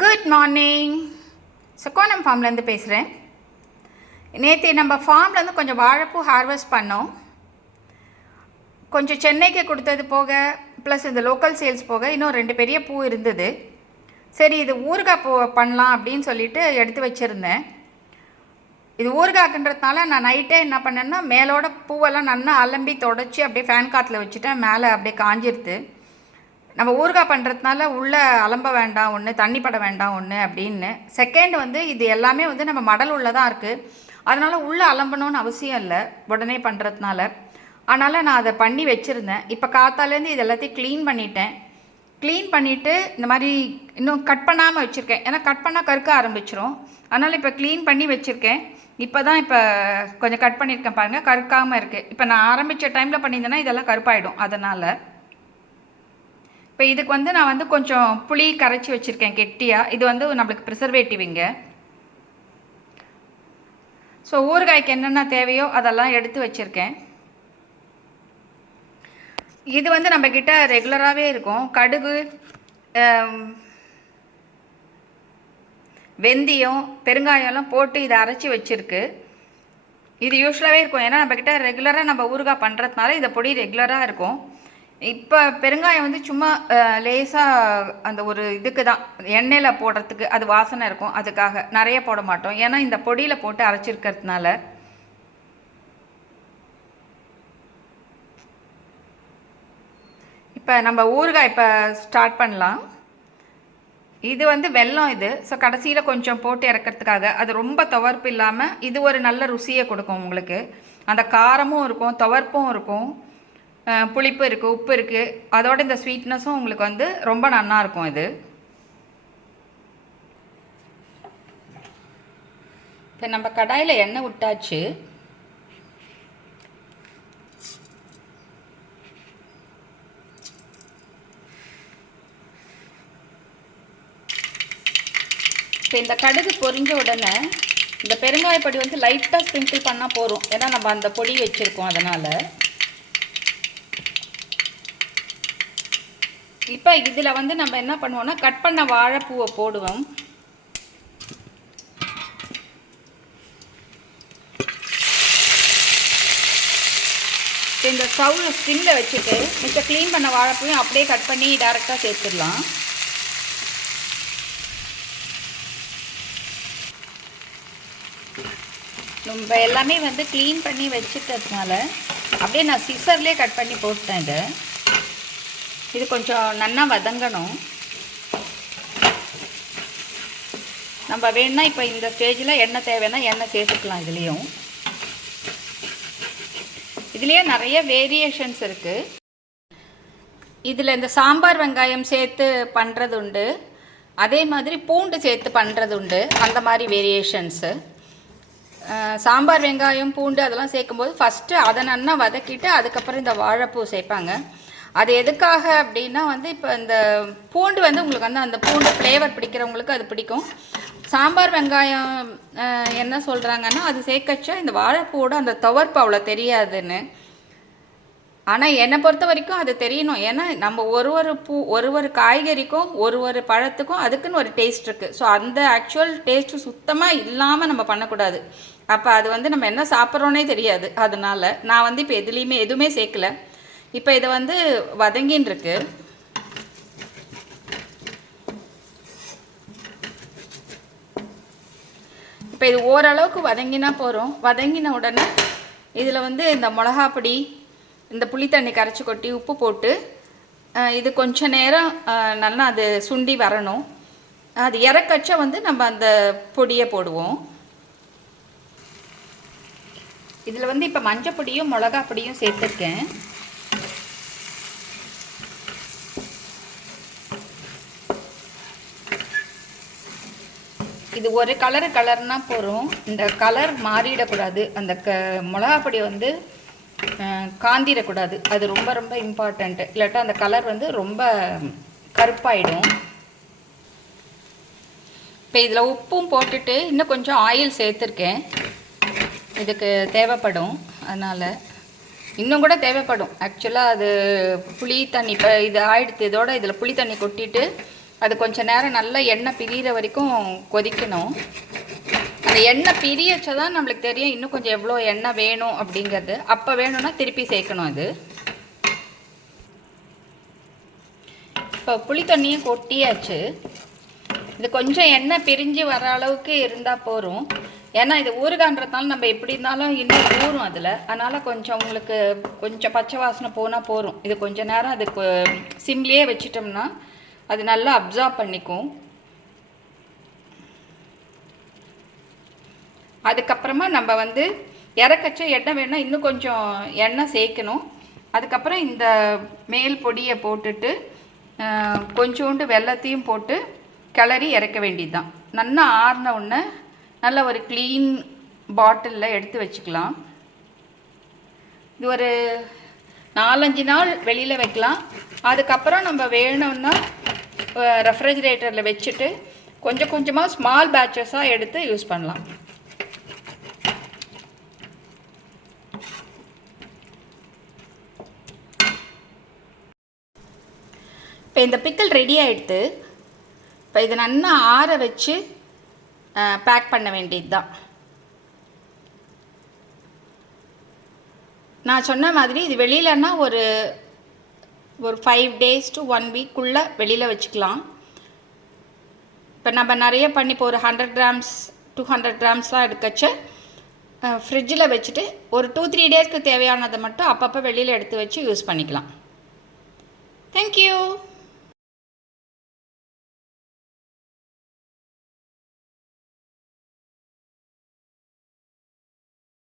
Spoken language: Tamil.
Good morning. சுக்கோணம் ஃபார்ம்லேருந்து பேசுகிறேன். நேற்று நம்ம ஃபார்ம்லேருந்து கொஞ்சம் வாழைப்பூ ஹார்வெஸ்ட் பண்ணோம். கொஞ்சம் சென்னைக்கு கொடுத்தது போக ப்ளஸ் இந்த லோக்கல் சேல்ஸ் போக இன்னும் 2 பெரிய பூ இருந்தது. சரி, இது ஊறுகாய் பூ பண்ணலாம் அப்படின்னு சொல்லிட்டு எடுத்து வச்சுருந்தேன். இது ஊறுகாய்க்குன்றதுனால நான் நைட்டே என்ன பண்ணேன்னா மேலோட பூவெல்லாம் நல்லா அலம்பி தொடச்சி அப்படியே ஃபேன் காற்றுல வச்சுட்டேன். மேலே அப்படியே காஞ்சிருது. நம்ம ஊறுகாய் பண்ணுறதுனால உள்ளே அலம்ப வேண்டாம் ஒன்று, தண்ணி பட வேண்டாம் ஒன்று அப்படின்னு. செகண்ட் வந்து இது எல்லாமே வந்து நம்ம மடல் உள்ளே தான் இருக்குது. அதனால் உள்ளே அலம்பணும்னு அவசியம் இல்லை உடனே பண்ணுறதுனால. அதனால் நான் அதை பண்ணி வச்சுருந்தேன். இப்போ காத்தாலேருந்து இது எல்லாத்தையும் க்ளீன் பண்ணிட்டேன். க்ளீன் பண்ணிவிட்டு இந்த மாதிரி இன்னும் கட் பண்ணாமல் வச்சுருக்கேன். ஏன்னா கட் பண்ணால் கருக்க ஆரம்பிச்சிரும். அதனால் இப்போ க்ளீன் பண்ணி வச்சுருக்கேன். இப்போ தான் கொஞ்சம் கட் பண்ணியிருக்கேன் பாருங்கள், கருக்காமல் இருக்குது. இப்போ நான் ஆரம்பித்த டைமில் பண்ணியிருந்தேன்னா இதெல்லாம் கருப்பாயிடும். அதனால் இப்போ இதுக்கு வந்து நான் வந்து கொஞ்சம் புளி கரைச்சி வச்சுருக்கேன் கெட்டியாக. இது வந்து நம்மளுக்கு ப்ரிசர்வேட்டிவ்ங்க. ஸோ ஊறுகாய்க்கு என்னென்ன தேவையோ அதெல்லாம் எடுத்து வச்சுருக்கேன். இது வந்து நம்மக்கிட்ட ரெகுலராகவே இருக்கும். கடுகு, வெந்தயம், பெருங்காயம்லாம் போட்டு இதை அரைச்சி வச்சுருக்கு. இது யூஸ்வலாகவே இருக்கும். ஏன்னா நம்மக்கிட்ட ரெகுலராக நம்ம ஊறுகாய் பண்ணுறதுனால இந்த பொடி ரெகுலராக இருக்கும். இப்போ பெருங்காயம் வந்து சும்மா லேசாக அந்த ஒரு இதுக்கு தான், எண்ணெயில் போடுறதுக்கு, அது வாசனை இருக்கும், அதுக்காக நிறைய போட மாட்டோம். ஏன்னா இந்த பொடியில் போட்டு அரைச்சிருக்கிறதுனால. இப்போ நம்ம ஊறுகாய் இப்போ ஸ்டார்ட் பண்ணலாம். இது வந்து வெல்லம் இது. ஸோ கடைசியில் கொஞ்சம் போட்டு இறக்கிறதுக்காக, அது ரொம்ப துவர்ப்பு இல்லாமல் இது ஒரு நல்ல ருசியை கொடுக்கும் உங்களுக்கு. அந்த காரமும் இருக்கும், துவர்ப்பும் இருக்கும், புளிப்பு இருக்குது, உப்பு இருக்குது. அதோட இந்த ஸ்வீட்னஸும் உங்களுக்கு வந்து ரொம்ப நல்லாயிருக்கும். இது இப்போ நம்ம கடாயில் எண்ணெய் விட்டாச்சு. இப்போ இந்த கடுகு பொரிஞ்ச உடனே இந்த பெருங்காயப்பொடி வந்து லைட்டாக ஸ்ப்ரிங்கிள் பண்ணால் போதும். ஏன்னா நம்ம அந்த பொடி வச்சுருக்கோம். அதனால் இப்போ இதில் வந்து நம்ம என்ன பண்ணுவோம்னா கட் பண்ண வாழைப்பூவை போடுவோம். இந்த ஸ்டவ் ஸ்டிம்மில் வச்சுட்டு மிச்சம் க்ளீன் பண்ண வாழைப்பூவையும் அப்படியே கட் பண்ணி டைரெக்டாக சேர்த்துடலாம். நம்ம எல்லாமே வந்து க்ளீன் பண்ணி வச்சுட்டதுனால அப்படியே நான் சிசர்லேயே கட் பண்ணி போட்டேன். இது கொஞ்சம் நல்லா வதங்கணும். நம்ம வேணுன்னா இப்போ இந்த ஸ்டேஜில் எண்ணெய் தேவைன்னா எண்ணெய் சேர்த்துக்கலாம். இதுலேயே நிறைய வேரியேஷன்ஸ் இருக்குது. இதில் இந்த சாம்பார் வெங்காயம் சேர்த்து பண்ணுறது உண்டு, அதே மாதிரி பூண்டு சேர்த்து பண்ணுறது உண்டு. அந்த மாதிரி வேரியேஷன்ஸு. சாம்பார் வெங்காயம் பூண்டு அதெல்லாம் சேர்க்கும்போது ஃபஸ்ட்டு அதை நல்லா வதக்கிட்டு அதுக்கப்புறம் இந்த வாழைப்பூ சேர்ப்பாங்க. அது எதுக்காக அப்படின்னா வந்து இப்போ இந்த பூண்டு வந்து உங்களுக்கு வந்து அந்த பூண்டு ஃப்ளேவர் பிடிக்கிறவங்களுக்கு அது பிடிக்கும். சாம்பார் வெங்காயம் என்ன சொல்கிறாங்கன்னா அது சேர்க்கச்சா இந்த வாழைப்பூவோட அந்த துவர்ப்பு அவ்வளோ தெரியாதுன்னு. ஆனால் என்னை பொறுத்த வரைக்கும் அது தெரியணும். ஏன்னா நம்ம ஒரு காய்கறிக்கும் ஒரு பழத்துக்கும் அதுக்குன்னு ஒரு டேஸ்ட் இருக்குது. ஸோ அந்த ஆக்சுவல் டேஸ்ட்டு சுத்தமாக இல்லாமல் நம்ம பண்ணக்கூடாது. அப்போ அது வந்து நம்ம என்ன சாப்பிட்றோன்னே தெரியாது. அதனால் நான் வந்து இப்போ எதுவுமே சேர்க்கல. இப்போ இதை வந்து வதங்கின்னு இருக்கு. இப்போ இது ஓரளவுக்கு வதங்கினா போகிறோம். வதங்கின உடனே இதில் வந்து இந்த மிளகாப்பொடி, இந்த புளி தண்ணி கரைச்சி கொட்டி உப்பு போட்டு இது கொஞ்சம் நேரம் நல்லா அது சுண்டி வரணும். அது இறக்கச்சா வந்து நம்ம அந்த பொடியை போடுவோம். இதில் வந்து இப்போ மஞ்சள் பொடியும் மிளகா பொடியும் சேர்த்துருக்கேன். இது ஒரு கலர்னா போகிறோம். இந்த கலர் மாறிடக்கூடாது. அந்த மிளகாப்பொடி வந்து காந்திடக்கூடாது. அது ரொம்ப ரொம்ப இம்பார்ட்டண்ட்டு. இல்லாட்டா அந்த கலர் வந்து ரொம்ப கருப்பாயிடும். இப்போ இதில் உப்பும் போட்டுட்டு இன்னும் கொஞ்சம் ஆயில் சேர்த்துருக்கேன். இதுக்கு தேவைப்படும், அதனால் இன்னும் கூட தேவைப்படும். ஆக்சுவலாக அது புளி தண்ணி இப்போ இது ஆயிடுத்து. இதோட இதில் புளி தண்ணி கொட்டிட்டு அது கொஞ்சம் நேரம் நல்லா எண்ணெய் பிரிகிற வரைக்கும் கொதிக்கணும். அந்த எண்ணெய் பிரியச்சா தான் நம்மளுக்கு தெரியும் இன்னும் கொஞ்சம் எவ்வளோ எண்ணெய் வேணும் அப்படிங்கிறது. அப்போ வேணும்னா திருப்பி சேர்க்கணும். அது இப்போ புளி தண்ணியும் கொட்டியாச்சு. இது கொஞ்சம் எண்ணெய் பிரிஞ்சு வர அளவுக்கு இருந்தால் போதும். ஏன்னா இது ஊறுகான்றதுனால நம்ம எப்படி இருந்தாலும் இன்னும் ஊறும் அதில். அதனால் கொஞ்சம் உங்களுக்கு கொஞ்சம் பச்சை வாசனை போனால் போதும். இது கொஞ்சம் நேரம் அதுக்கு சிம்லேயே வச்சிட்டோம்னா அது நல்லா அப்சார்ப் பண்ணிக்கும். அதுக்கப்புறமா நம்ம வந்து இறக்கச்ச எண்ணெய் வேணும்னா இன்னும் கொஞ்சம் எண்ணெய் சேர்க்கணும். அதுக்கப்புறம் இந்த மேல் பொடியை போட்டுட்டு கொஞ்சோண்டு வெல்லத்தையும் போட்டு கிளறி இறக்க வேண்டியது தான். நல்லா ஆறின உடனே நல்ல ஒரு க்ளீன் பாட்டிலில் எடுத்து வச்சுக்கலாம். இது ஒரு 4-5 நாள் வெளியில் வைக்கலாம். அதுக்கப்புறம் நம்ம வேணும்னா ரெஃப்ரிஜிரேட்டரில் வச்சுட்டு கொஞ்சம் கொஞ்சமாக ஸ்மால் பேட்சஸாக எடுத்து யூஸ் பண்ணலாம். இப்போ இந்த பிக்கல் ரெடி ஆகிடுது. இப்போ இதை நல்லா ஆற வச்சு பேக் பண்ண வேண்டியது தான். நான் சொன்ன மாதிரி இது வெளியிலன்னா ஒரு 5 days to 1 week வெளியில் வச்சுக்கலாம். இப்போ நம்ம நிறைய பண்ணி இப்போ ஒரு 100 grams 200 grams எடுக்கச்சு ஃப்ரிட்ஜில் வச்சுட்டு ஒரு 2-3 daysக்கு தேவையானதை மட்டும் அப்பப்போ வெளியில் எடுத்து வச்சு யூஸ் பண்ணிக்கலாம். தேங்க்யூ.